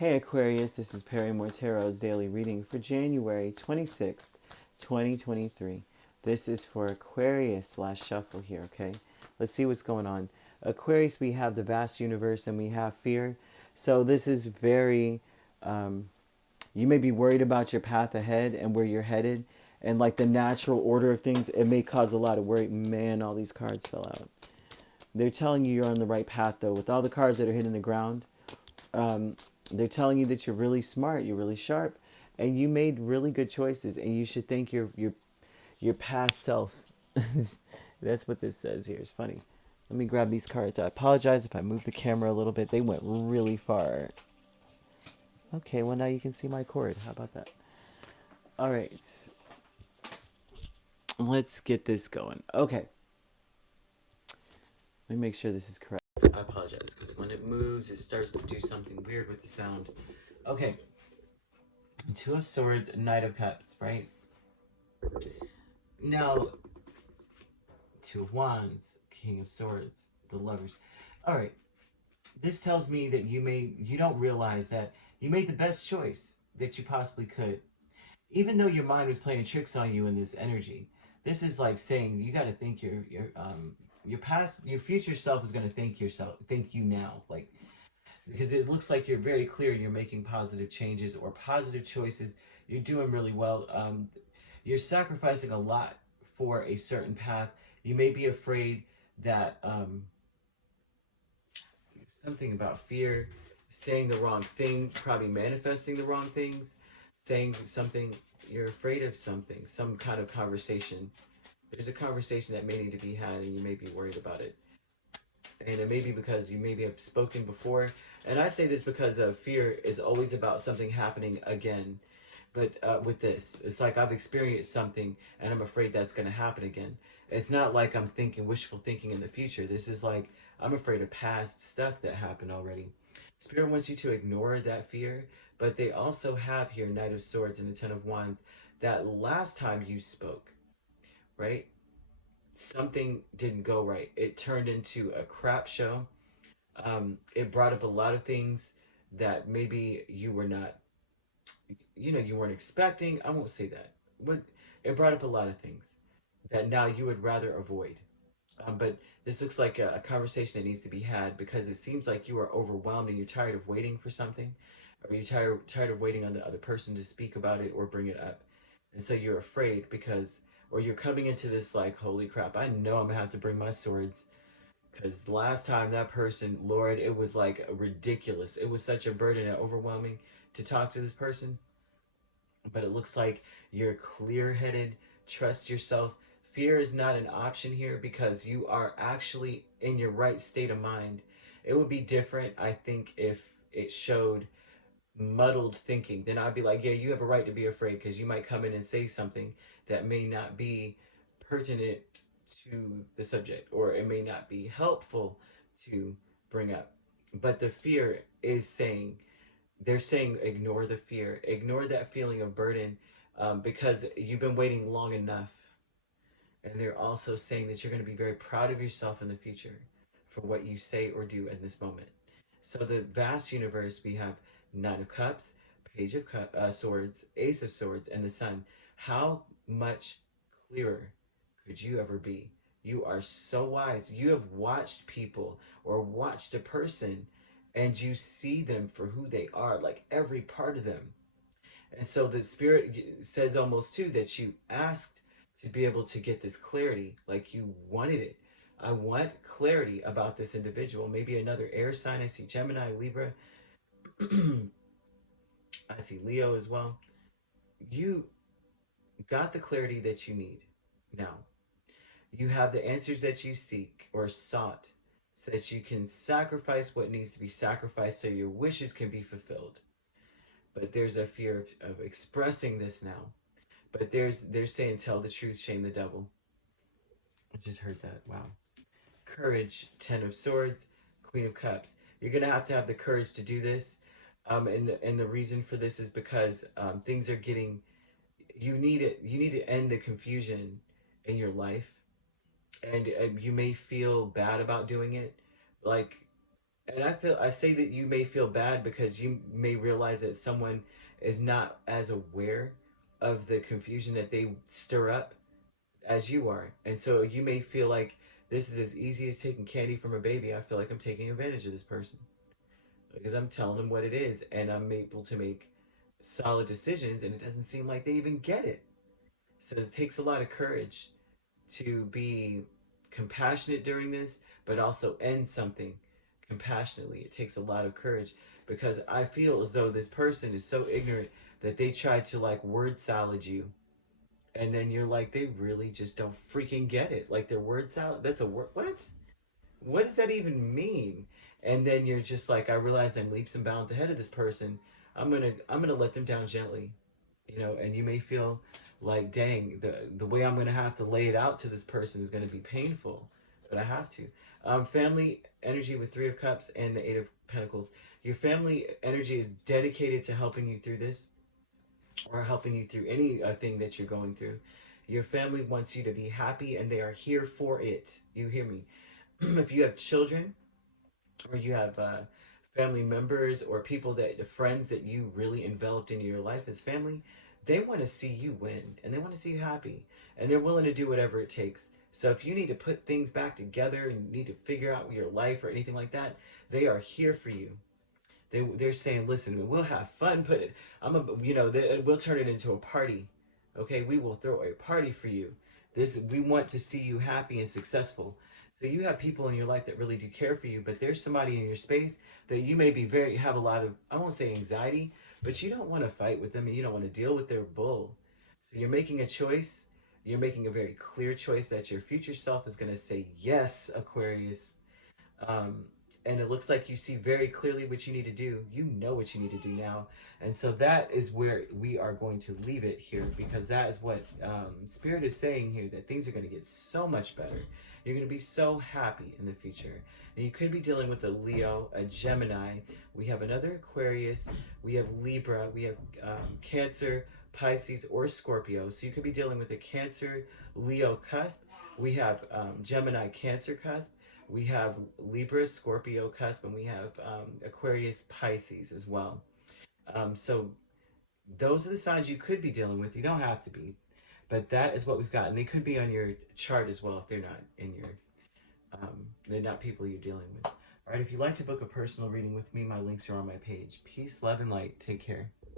Hey Aquarius, this is Perrymore Tarot's daily reading for January 26th, 2023. This is for Aquarius / shuffle here, okay? Let's see what's going on. Aquarius, we have the vast universe and we have fear. So this is very, you may be worried about your path ahead and where you're headed. And like the natural order of things, it may cause a lot of worry. Man, all these cards fell out. They're telling you you're on the right path though. With all the cards that are hitting the ground, they're telling you that you're really smart, you're really sharp, and you made really good choices, and you should thank your past self. That's what this says here. It's funny. Let me grab these cards. I apologize if I move the camera a little bit. They went really far. Okay, well now you can see my cord. How about that? All right. Let's get this going. Okay. Let me make sure this is correct. I apologize because when it moves, it starts to do something weird with the sound. Okay. Two of Swords, Knight of Cups, right? Now, Two of Wands, King of Swords, the Lovers. All right. This tells me that you don't realize that you made the best choice that you possibly could. Even though your mind was playing tricks on you in this energy, this is like saying you got to think your future self is going to thank you now, like, because it looks like you're very clear you're making positive changes or positive choices. You're doing really well. You're sacrificing a lot for a certain path. You may be afraid that something about fear, saying the wrong thing, probably manifesting the wrong things, saying something, you're afraid of something, some kind of conversation. There's a conversation that may need to be had and you may be worried about it. And it may be because you maybe have spoken before. And I say this because fear is always about something happening again. But with this, it's like I've experienced something and I'm afraid that's going to happen again. It's not like I'm thinking wishful thinking in the future. This is like I'm afraid of past stuff that happened already. Spirit wants you to ignore that fear, but they also have here Knight of Swords and the Ten of Wands. That last time you spoke, right? Something didn't go right. It turned into a crap show. It brought up a lot of things that maybe you were not, you weren't expecting. I won't say that, but it brought up a lot of things that now you would rather avoid. But this looks like a conversation that needs to be had because it seems like you are overwhelmed and you're tired of waiting for something, or you're tired of waiting on the other person to speak about it or bring it up, and so you're afraid because, or you're coming into this like, holy crap, I know I'm gonna have to bring my swords because last time that person, Lord, it was like ridiculous. It was such a burden and overwhelming to talk to this person. But it looks like you're clear headed, trust yourself. Fear is not an option here because you are actually in your right state of mind. It would be different, I think, if it showed muddled thinking. Then I'd be like, yeah, you have a right to be afraid because you might come in and say something that may not be pertinent to the subject or it may not be helpful to bring up. But the fear is saying, they're saying ignore the fear, ignore that feeling of burden, because you've been waiting long enough. And they're also saying that you're going to be very proud of yourself in the future for what you say or do at this moment. So the vast universe, we have Nine of Cups, Page of Swords, Ace of Swords, and the Sun. How much clearer could you ever be? You are so wise. You have watched people or watched a person and you see them for who they are, like every part of them. And so the spirit says almost too that you asked to be able to get this clarity, like you wanted it. I want clarity about this individual. Maybe another air sign. I see Gemini, Libra. I see Leo as well. You got the clarity that you need. Now, you have the answers that you seek or sought so that you can sacrifice what needs to be sacrificed so your wishes can be fulfilled. But there's a fear of expressing this now. But they're saying tell the truth, shame the devil. I just heard that. Wow. Courage, Ten of Swords, Queen of Cups. You're gonna have the courage to do this. And the reason for this is because things are getting. You need it. You need to end the confusion in your life, and you may feel bad about doing it. Like And I say that you may feel bad because you may realize that someone is not as aware of the confusion that they stir up as you are. And so you may feel like this is as easy as taking candy from a baby. I feel like I'm taking advantage of this person because I'm telling them what it is and I'm able to make solid decisions, and it doesn't seem like they even get it. So it takes a lot of courage to be compassionate during this, but also end something compassionately. It takes a lot of courage because I feel as though this person is so ignorant that they tried to like word salad you. And then you're like, they really just don't freaking get it. Like their word salad, that's a word. What? What does that even mean? And then you're just like, I realize I'm leaps and bounds ahead of this person. I'm gonna let them down gently, and you may feel like, dang, the way I'm gonna have to lay it out to this person is gonna be painful, but I have to. Family energy with Three of Cups and the Eight of Pentacles. Your family energy is dedicated to helping you through this, or helping you through any thing that you're going through. Your family wants you to be happy, and they are here for it. You hear me? If you have children, or you have family members or people friends that you really enveloped into your life as family, they want to see you win and they want to see you happy, and they're willing to do whatever it takes. So if you need to put things back together and you need to figure out your life or anything like that, they are here for you. They're saying, listen, we'll have fun. We'll turn it into a party. Okay, we will throw a party for you. We want to see you happy and successful. So you have people in your life that really do care for you, but there's somebody in your space that you may be have a lot of, I won't say anxiety, but you don't want to fight with them and you don't want to deal with their bull. So you're making a choice. You're making a very clear choice that your future self is going to say yes, Aquarius. Um, and it looks like you see very clearly what you need to do. You know what you need to do now. And so that is where we are going to leave it here, because that is what Spirit is saying here, that things are going to get so much better. You're going to be so happy in the future. And you could be dealing with a Leo, a Gemini. We have another Aquarius. We have Libra. We have Cancer, Pisces, or Scorpio. So you could be dealing with a Cancer, Leo cusp. We have Gemini, Cancer cusp. We have Libra, Scorpio cusp, and we have Aquarius, Pisces as well. So those are the signs you could be dealing with. You don't have to be, but that is what we've got. And they could be on your chart as well if they're not in your, they're not people you're dealing with. All right, if you'd like to book a personal reading with me, my links are on my page. Peace, love, and light. Take care.